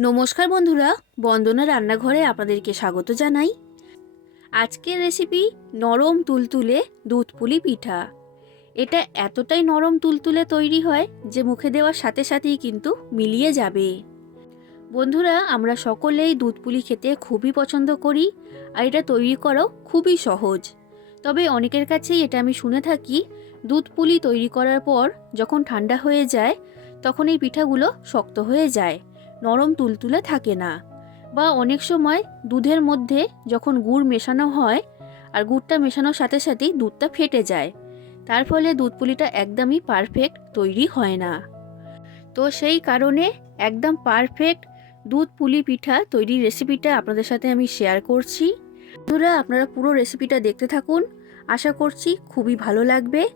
নমস্কার বন্ধুরা, বন্দনা রান্নাঘরে আপনাদেরকে স্বাগত জানাই। আজকের রেসিপি নরম তুলতুলে দুধ পুলি পিঠা। এটা এতটাই নরম তুলতুলে তৈরি হয় যে মুখে দেওয়ার সাথে সাথেই কিন্তু মিলিয়ে যাবে। বন্ধুরা, আমরা সকলেই দুধ পুলি খেতে খুবই পছন্দ করি আর এটা তৈরি করাও খুবই সহজ। তবে অনেকের কাছেই এটা আমি শুনে থাকি, দুধ পুলি তৈরি করার পর যখন ঠান্ডা হয়ে যায়, তখন এই পিঠাগুলো শক্ত হয়ে যায়। নরম তুলতুলে থাকে না। বা অনেক সময় দুধের মধ্যে যখন গুড় মেশানো হয় আর গুড়টা মেশানোর সাথে সাথেই দুধটা ফেটে যায়। তার ফলে দুধ পুলিটা একদমই পারফেক্ট তৈরি হয় না। তো সেই কারণে একদম পারফেক্ট দুধ পুলি পিঠা তৈরির রেসিপিটা আপনাদের সাথে আমি শেয়ার করছি। বন্ধুরা, আপনারা পুরো রেসিপিটা দেখতে থাকুন। আশা করছি খুবই ভালো লাগবে।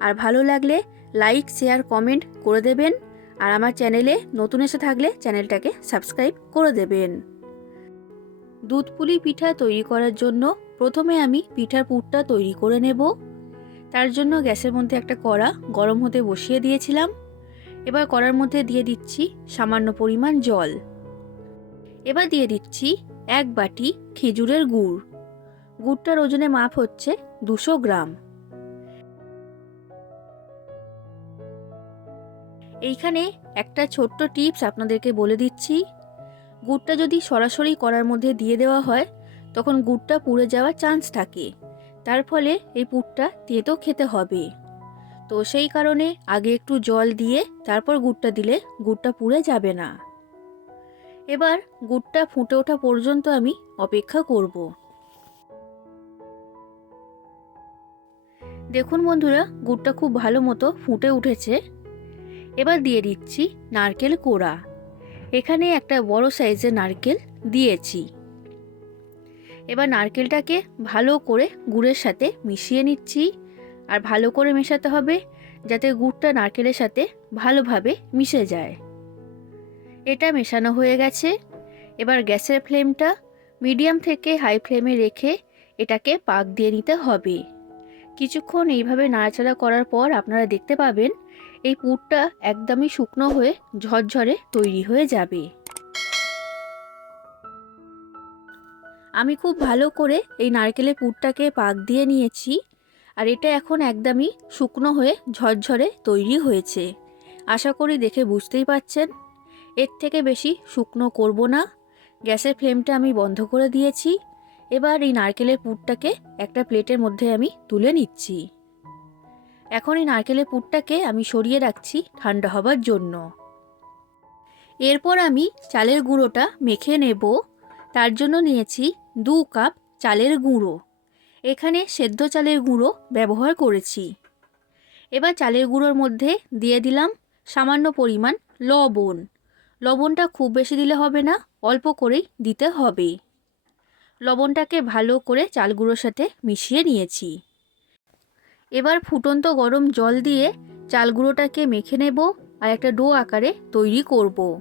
আর ভালো লাগলে লাইক শেয়ার কমেন্ট করে দেবেন। আর আমার চ্যানেলে নতুন এসে থাকলে চ্যানেলটাকে সাবস্ক্রাইব করে দেবেন। দুধ পুলি পিঠা তৈরি করার জন্য প্রথমে আমি পিঠার পুরটা তৈরি করে নেব। তার জন্য গ্যাসের মধ্যে একটা কড়া গরম হতে বসিয়ে দিয়েছিলাম। এবার কড়ার মধ্যে দিয়ে দিচ্ছি সামান্য পরিমাণ জল। এবার দিয়ে দিচ্ছি এক বাটি খেজুরের গুড়। গুড়টার ওজনে মাপ হচ্ছে দুশো গ্রাম। এইখানে একটা ছোট্ট টিপস আপনাদেরকে বলে দিচ্ছি। গুড়টা যদি সরাসরি করার মধ্যে দিয়ে দেওয়া হয়, তখন গুড়টা পুড়ে যাওয়ার চান্স থাকে। তার ফলে এই পুরটা তেতো খেতে হবে। তো সেই কারণে আগে একটু জল দিয়ে তারপর গুড়টা দিলে গুড়টা পুড়ে যাবে না। এবার গুড়টা ফুটে ওঠা পর্যন্ত আমি অপেক্ষা করব। দেখুন বন্ধুরা, গুড়টা খুব ভালো মতো ফুটে উঠেছে। এবার দিয়ে দিচ্ছি নারকেল কোড়া। এখানে একটা বড় সাইজের নারকেল দিয়েছি। এবার নারকেলটাকে ভালো করে গুড়ের সাথে মিশিয়ে নিচ্ছি। আর ভালো করে মেশাতে হবে যাতে গুড়টা নারকেলের সাথে ভালোভাবে মিশে যায়। এটা মেশানো হয়ে গেছে। এবার গ্যাসের ফ্লেমটা মিডিয়াম থেকে হাই ফ্লেমে রেখে এটাকে পাক দিয়ে নিতে হবে। কিছুক্ষণ এইভাবে নাড়াচাড়া করার পর আপনারা দেখতে পাবেন এই পুরটা একদমই শুকনো হয়ে ঝরঝরে তৈরি হয়ে যাবে। আমি খুব ভালো করে এই নারকেলের পুরটাকে পাক দিয়ে নিয়েছি আর এটা এখন একদমই শুকনো হয়ে ঝরঝরে তৈরি হয়েছে। আশা করি দেখে বুঝতেই পাচ্ছেন। এর থেকে বেশি শুকনো করব না। গ্যাসের ফ্লেমটা আমি বন্ধ করে দিয়েছি। এবার এই নারকেলের পুরটাকে একটা প্লেটের মধ্যে আমি তুলে নিচ্ছি। এখন এই নারকেলের পুরটাকে আমি সরিয়ে রাখছি ঠান্ডা হবার জন্য। এরপর আমি চালের গুঁড়োটা মেখে নেব। তার জন্য নিয়েছি দু কাপ চালের গুঁড়ো। এখানে সেদ্ধ চালের গুঁড়ো ব্যবহার করেছি। এবার চালের গুঁড়োর মধ্যে দিয়ে দিলাম সামান্য পরিমাণ লবণ। লবণটা খুব বেশি দিলে হবে না, অল্প করেই দিতে হবে। লবণটাকে ভালো করে চাল গুঁড়োর সাথে মিশিয়ে নিয়েছি। এবার ফুটন্ত গরম জল দিয়ে চাল গুঁড়োটাকে মেখে নেব আর একটা ডো আকারে তৈরি করব।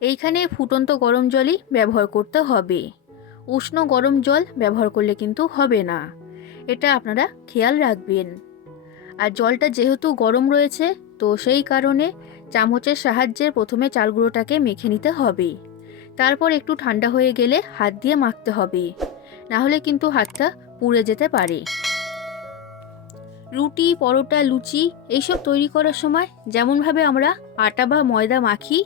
এইখানে ফুটন্ত গরম জলই ব্যবহার করতে হবে। উষ্ণ গরম জল ব্যবহার করলে কিন্তু হবে না। এটা আপনারা খেয়াল রাখবেন। আর জলটা যেহেতু গরম রয়েছে, তো সেই কারণে চামচের সাহায্যে প্রথমে চাল গুঁড়োটাকে মেখে নিতে হবে। তারপর একটু ঠান্ডা হয়ে গেলে হাত দিয়ে মাখতে হবে। নাহলে কিন্তু হাতটা পুড়ে যেতে পারে। রুটি, পরোটা, লুচি এইসব তৈরি করার সময় যেমনভাবে আমরা আটা বা ময়দা মাখি,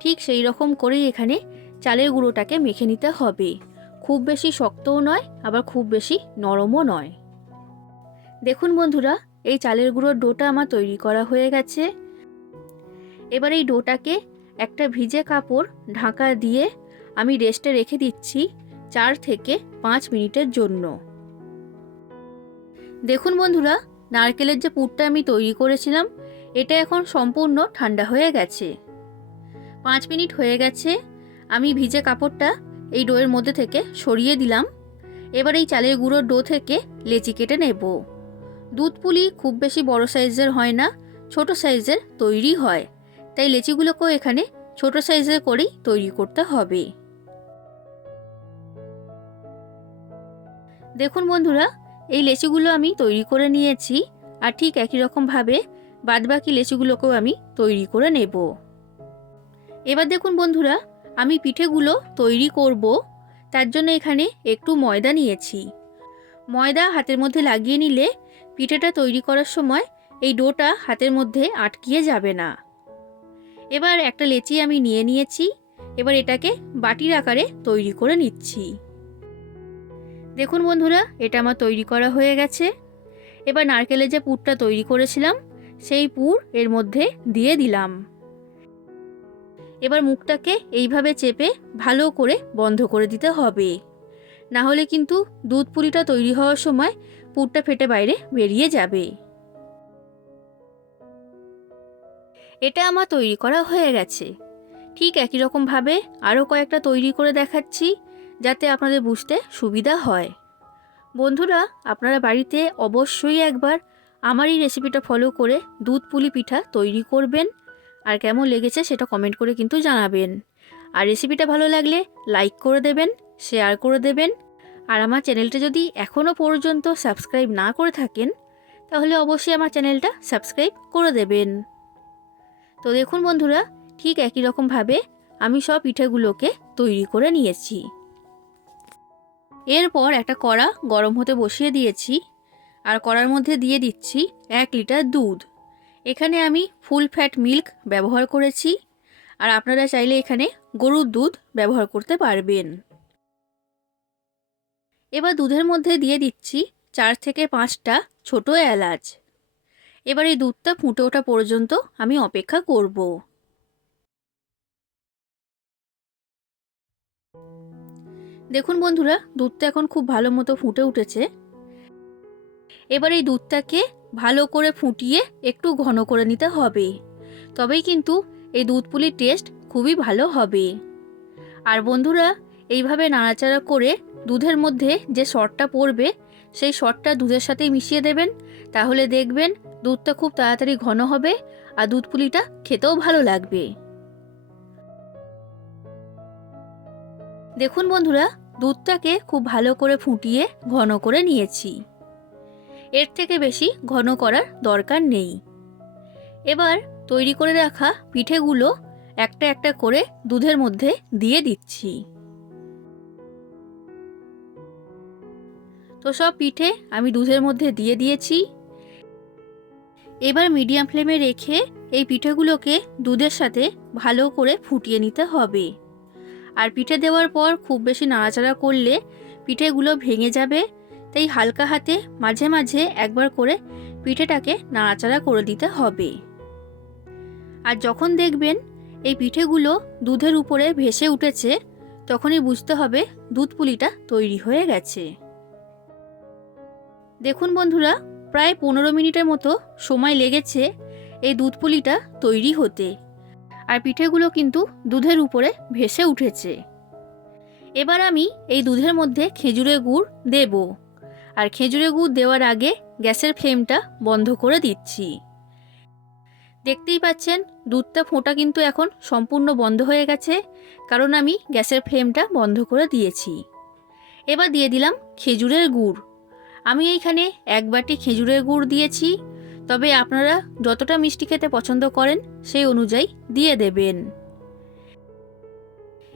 ঠিক সেই রকম করেই এখানে চালের গুঁড়োটাকে মেখে নিতে হবে। খুব বেশি শক্তও নয়, আবার খুব বেশি নরমও নয়। দেখুন বন্ধুরা, এই চালের গুঁড়োর ডোটা আমার তৈরি করা হয়ে গেছে। এবার এই ডোটাকে একটা ভিজে কাপড় ঢাকা দিয়ে আমি রেস্টে রেখে দিচ্ছি চার থেকে পাঁচ মিনিটের জন্য। দেখুন বন্ধুরা নারকেলের যে পুরটা আমি তৈরি করেছিলাম, এটা এখন সম্পূর্ণ ঠান্ডা হয়ে গেছে। পাঁচ মিনিট হয়ে গেছে, আমি ভিজে কাপড়টা এই ডোয়ের মধ্যে থেকে সরিয়ে দিলাম। এবার এই চালের গুঁড়োর ডো থেকে লেচি কেটে নেব। দুধ পুলি খুব বেশি বড় সাইজের হয় না, ছোট সাইজের তৈরি হয়। তাই লেচিগুলোকেও এখানে ছোট সাইজের করেই তৈরি করতে হবে। দেখুন বন্ধুরা এই লেচিগুলো আমি তৈরি করে নিয়েছি আর ঠিক একই রকমভাবে বাদবাকি লেচিগুলোকেও আমি তৈরি করে নেব। এবার দেখুন বন্ধুরা, আমি পিঠেগুলো তৈরি করব, তার জন্য এখানে একটু ময়দা নিয়েছি। ময়দা হাতের মধ্যে লাগিয়ে নিলে পিঠেটা তৈরি করার সময় এই ডোটা হাতের মধ্যে আটকিয়ে যাবে না। এবার একটা লেচি আমি নিয়ে নিয়েছি, এবার এটাকে বাটির আকারে তৈরি করে নিচ্ছি। দেখুন বন্ধুরা, এটা আমার তৈরি করা হয়ে গেছে। এবার নারকেলের যে পুরটা তৈরি করেছিলাম, সেই পুর এর মধ্যে দিয়ে দিলাম। এবার মুখটাকে এইভাবে চেপে ভালো করে বন্ধ করে দিতে হবে। না হলে কিন্তু দুধ পুরিটা তৈরি হওয়ার সময় পুরটা ফেটে বাইরে বেরিয়ে যাবে। এটা আমার তৈরি করা হয়ে গেছে। ঠিক একই রকমভাবে আরও কয়েকটা তৈরি করে দেখাচ্ছি। যাতে আপনাদের বুঝতে সুবিধা হয়। বন্ধুরা, আপনারা বাড়িতে অবশ্যই একবার আমার এই রেসিপিটা ফলো করে দুধ পুলি পিঠা তৈরি করবেন। আর কেমন লেগেছে সেটা কমেন্ট করে কিন্তু জানাবেন। আর রেসিপিটা ভালো লাগলে লাইক করে দেবেন শেয়ার করে দেবেন। আর আমার চ্যানেলটা যদি এখনও পর্যন্ত সাবস্ক্রাইব না করে থাকেন, তাহলে অবশ্যই আমার চ্যানেলটা সাবস্ক্রাইব করে দেবেন। তো দেখুন বন্ধুরা, ঠিক একই রকমভাবে আমি সব পিঠেগুলোকে তৈরি করে নিয়েছি। এরপর একটা কড়া গরম হতে বসিয়ে দিয়েছি আর কড়ার মধ্যে দিয়ে দিচ্ছি এক লিটার দুধ। এখানে আমি ফুল ফ্যাট মিল্ক ব্যবহার করেছি আর আপনারা চাইলে এখানে গরুর দুধ ব্যবহার করতে পারবেন। এবার দুধের মধ্যে দিয়ে দিচ্ছি চার থেকে পাঁচটা ছোট এলাচ। এবার এই দুধটা ফুটে ওঠা পর্যন্ত আমি অপেক্ষা করব। দেখুন বন্ধুরা, দুধটা এখন খুব ভালো মতো ফুটে উঠেছে। এবার এই দুধটাকে ভালো করে ফুটিয়ে একটু ঘন করে নিতে হবে। তবেই কিন্তু এই দুধ পুলির টেস্ট খুবই ভালো হবে। আর বন্ধুরা, এইভাবে নাড়াচাড়া করে দুধের মধ্যে যে শটটা পড়বে, সেই শটটা দুধের সাথেই মিশিয়ে দেবেন। তাহলে দেখবেন দুধটা খুব তাড়াতাড়ি ঘন হবে আর দুধ পুলিটা খেতেও ভালো লাগবে। দেখুন বন্ধুরা দুধটাকে খুব ভালো করে ফুটিয়ে ঘন করে নিয়েছি। এর থেকে বেশি ঘন করার দরকার নেই। এবার তৈরি করে রাখা পিঠেগুলো একটা একটা করে দুধের মধ্যে দিয়ে দিচ্ছি। তো সব পিঠে আমি দুধের মধ্যে দিয়ে দিয়েছি। এবার মিডিয়াম ফ্লেমে রেখে এই পিঠেগুলোকে দুধের সাথে ভালো করে ফুটিয়ে নিতে হবে। আর পিঠে দেওয়ার পর খুব বেশি নাড়াচাড়া করলে পিঠেগুলো ভেঙে যাবে। তাই হালকা হাতে মাঝে মাঝে একবার করে পিঠেটাকে নাড়াচাড়া করে দিতে হবে। আর যখন দেখবেন এই পিঠেগুলো দুধের উপরে ভেসে উঠেছে, তখনই বুঝতে হবে দুধ পুলিটা তৈরি হয়ে গেছে। দেখুন বন্ধুরা, প্রায় পনেরো মিনিটের মতো সময় লেগেছে এই দুধ পুলিটা তৈরি হতে। আর পিঠেগুলো কিন্তু দুধের উপরে ভেসে উঠেছে। এবার আমি এই দুধের মধ্যে খেজুরের গুড় দেব আর খেজুরের গুড় দেওয়ার আগে গ্যাসের ফ্লেমটা বন্ধ করে দিচ্ছি। দেখতেই পাচ্ছেন, দুধটা ফোঁটা কিন্তু এখন সম্পূর্ণ বন্ধ হয়ে গেছে, কারণ আমি গ্যাসের ফ্লেমটা বন্ধ করে দিয়েছি। এবার দিয়ে দিলাম খেজুরের গুড়। আমি এইখানে এক বাটি খেজুরের গুড় দিয়েছি তবে আপনারা যতটা মিষ্টি খেতে পছন্দ করেন, সেই অনুযায়ী দিয়ে দেবেন।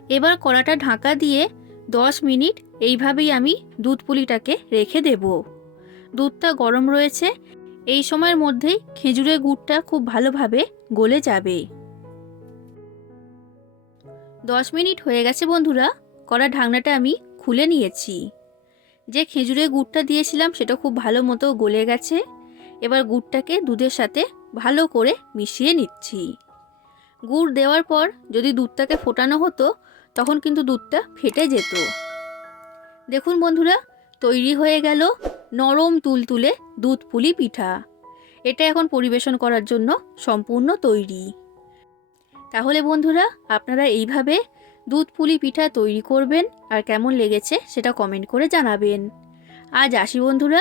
এবার কড়াটা ঢাকা দিয়ে দশ মিনিট এইভাবেই আমি দুধ পুলিটাকে রেখে দেব। দুধটা গরম রয়েছে, এই সময়ের মধ্যেই খেজুরের গুড়টা খুব ভালোভাবে গলে যাবে। দশ মিনিট হয়ে গেছে বন্ধুরা, কড়া ঢাকনাটা আমি খুলে নিয়েছি। যে খেজুরের গুড়টা দিয়েছিলাম, সেটা খুব ভালো মতো গলে গেছে। এবার গুড়টাকে দুধের সাথে ভালো করে মিশিয়ে নিচ্ছি। গুড় দেওয়ার পর যদি দুধটাকে ফোটানো হতো, তখন কিন্তু দুধটা ফেটে যেত। দেখুন বন্ধুরা, তৈরি হয়ে গেল নরম তুলতুলে দুধ পুলি পিঠা। এটা এখন পরিবেশন করার জন্য সম্পূর্ণ তৈরি। তাহলে বন্ধুরা, আপনারা এইভাবে দুধ পুলি পিঠা তৈরি করবেন আর কেমন লেগেছে সেটা কমেন্ট করে জানাবেন। আজ আসি বন্ধুরা